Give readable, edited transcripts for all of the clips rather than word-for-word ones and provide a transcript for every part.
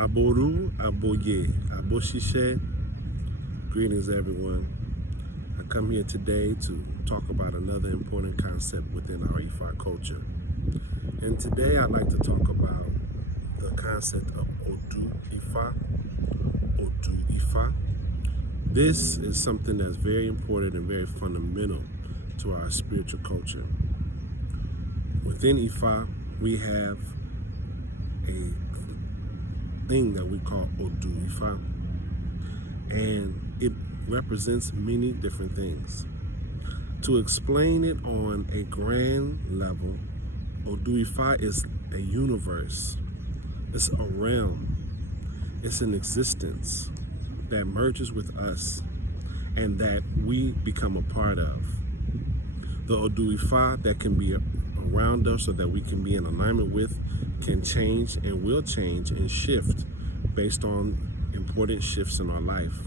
Aboru, Aboye, Aboshishe. Greetings, everyone. I come here today to talk about another important concept within our Ifa culture. And today I'd like to talk about the concept of Odu Ifa. Odu Ifa. This is something that's very important and very fundamental to our spiritual culture. Within Ifa, we have a thing that we call Odu Ifa, and it represents many different things. To explain it on a grand level, Odu Ifa is a universe, it's a realm, it's an existence that merges with us and that we become a part of. The Odu Ifa that can be around us or that we can be in alignment with can change and will change and shift based on important shifts in our life.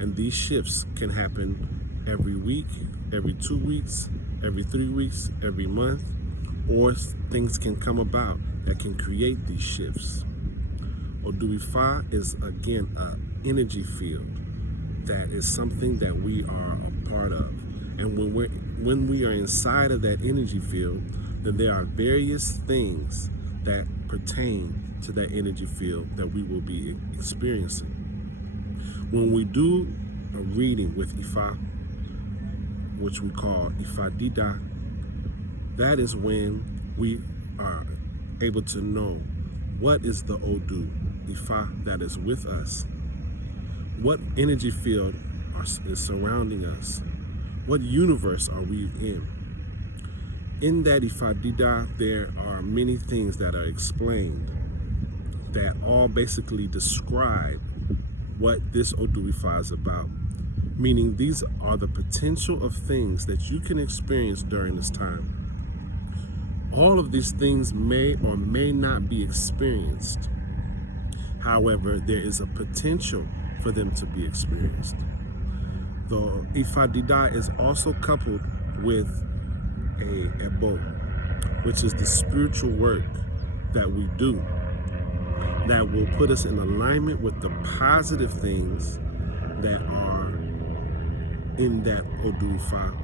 And these shifts can happen every week, every 2 weeks, every 3 weeks, every month, or things can come about that can create these shifts. Odu Ifa is again an energy field that is something that we are a part of. And when we are inside of that energy field, then there are various things that pertain to that energy field that we will be experiencing. When we do a reading with Ifa, which we call Ifa Dida, that is when we are able to know what is the Odu Ifa that is with us, what energy field is surrounding us, what universe are we in. In that Ifa Dida, there are many things that are explained that all basically describe what this Odu Ifa is about. Meaning these are the potential of things that you can experience during this time. All of these things may or may not be experienced. However, there is a potential for them to be experienced. The Ifa Dida is also coupled with a Ebo, which is the spiritual work that we do that will put us in alignment with the positive things that are in that Odu Ifa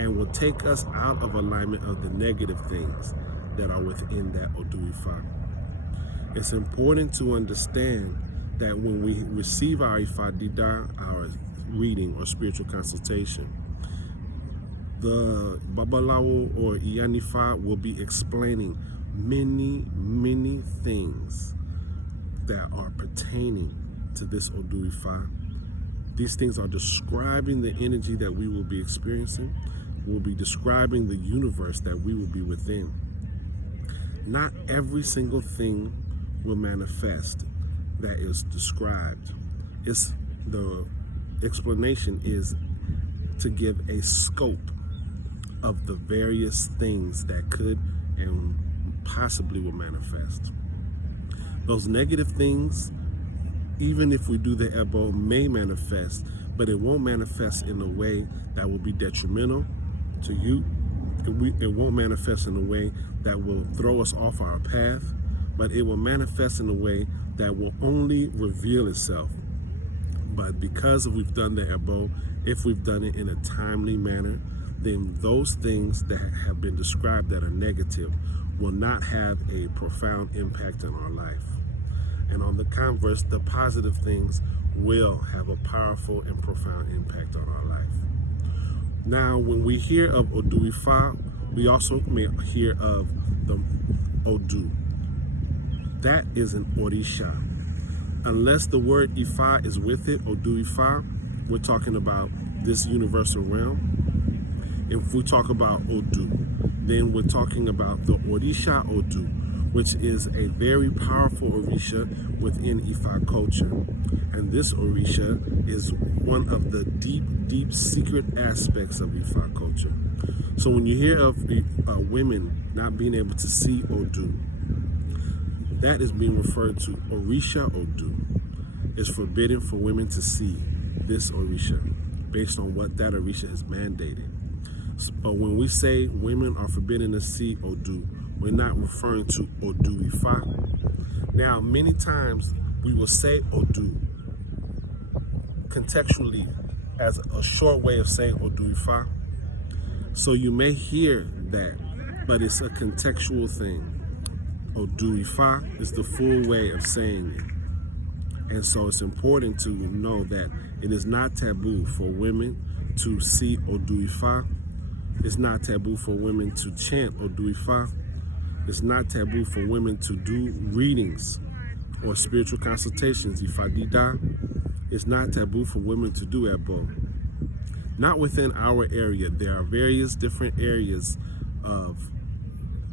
and will take us out of alignment of the negative things that are within that Odu Ifa. It's important to understand that when we receive our Ifa Dida, our reading or spiritual consultation, the Babalawo or Iyanifa will be explaining many things that are pertaining to this Odu Ifa. These things are describing the energy that we will be experiencing, will be describing the universe that we will be within. Not every single thing will manifest that is described. The explanation is to give a scope of the various things that could and possibly will manifest. Those negative things, even if we do the Ebo, may manifest, but it won't manifest in a way that will be detrimental to you. It won't manifest in a way that will throw us off our path, but it will manifest in a way that will only reveal itself. But because we've done the Ebo, if we've done it in a timely manner, then those things that have been described that are negative will not have a profound impact on our life. And on the converse, the positive things will have a powerful and profound impact on our life. Now, when we hear of Odu Ifa, we also may hear of the Odu. That is an Orisha. Unless the word Ifa is with it, Odu Ifa, we're talking about this universal realm. If we talk about Odu, then we're talking about the Orisha Odu, which is a very powerful Orisha within Ifa culture. And this Orisha is one of the deep secret aspects of Ifa culture. So when you hear of women not being able to see Odu, that is being referred to Orisha Odu. It's forbidden for women to see this Orisha based on what that Orisha is mandated. But when we say women are forbidden to see Odu, we're not referring to Odu Ifa. Now, many times we will say Odu contextually as a short way of saying Odu Ifa. So you may hear that, but it's a contextual thing. Odu Ifa is the full way of saying it. And so it's important to know that it is not taboo for women to see Odu Ifa. It's not taboo for women to chant Odu Ifa. It's not taboo for women to do readings or spiritual consultations, Ifadida. It's not taboo for women to do Ebo. Not within our area. There are various different areas of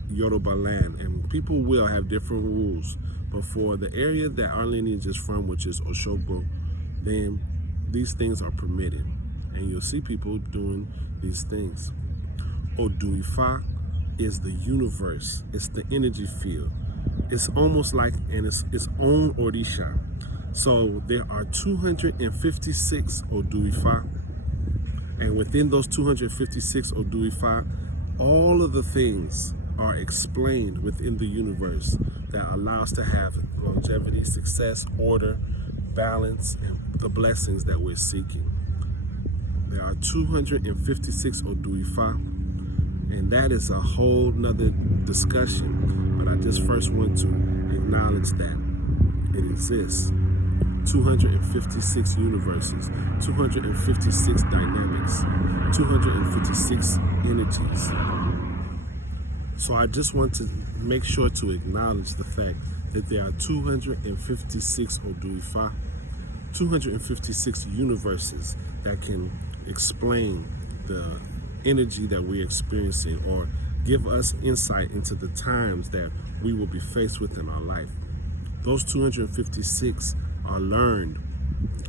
Yoruba land, and people will have different rules. But for the area that our lineage is from, which is Oshogbo, then these things are permitted. And you'll see people doing these things. Odu Ifa is the universe. It's the energy field. It's almost like its own Orisha. So there are 256 Odu Ifa. And within those 256 Odu Ifa, all of the things are explained within the universe that allow us to have longevity, success, order, balance, and the blessings that we're seeking. There are 256 Odu Ifa, and that is a whole nother discussion. But I just first want to acknowledge that it exists. 256 universes, 256 dynamics, 256 energies. So I just want to make sure to acknowledge the fact that there are 256 Odu Ifa, 256 universes that can explain the energy that we're experiencing or give us insight into the times that we will be faced with in our life. Those 256 are learned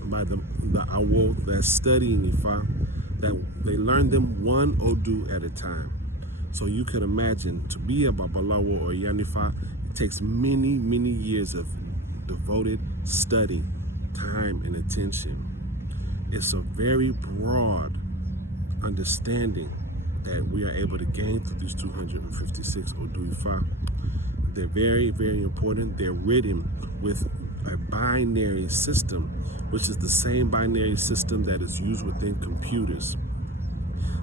by the Awo that's studying Ifa, that they learn them one Odu at a time. So you can imagine, to be a Babalawo or Yanifa, it takes many, many years of devoted study, time, and attention. It's a very broad understanding that we are able to gain through these 256 Odu Ifa. They're very, very important. They're written with a binary system, which is the same binary system that is used within computers.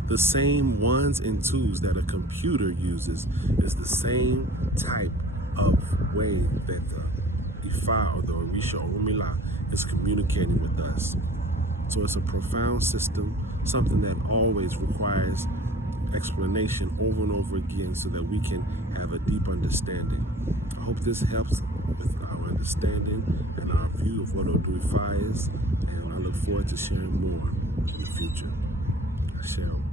The same ones and twos that a computer uses is the same type of way that the Ifa or the Orisha Orumila is communicating with us. So it's a profound system, something that always requires explanation over and over again so that we can have a deep understanding. I hope this helps with our understanding and our view of what Odu Ifa is, and I look forward to sharing more in the future. Ashem.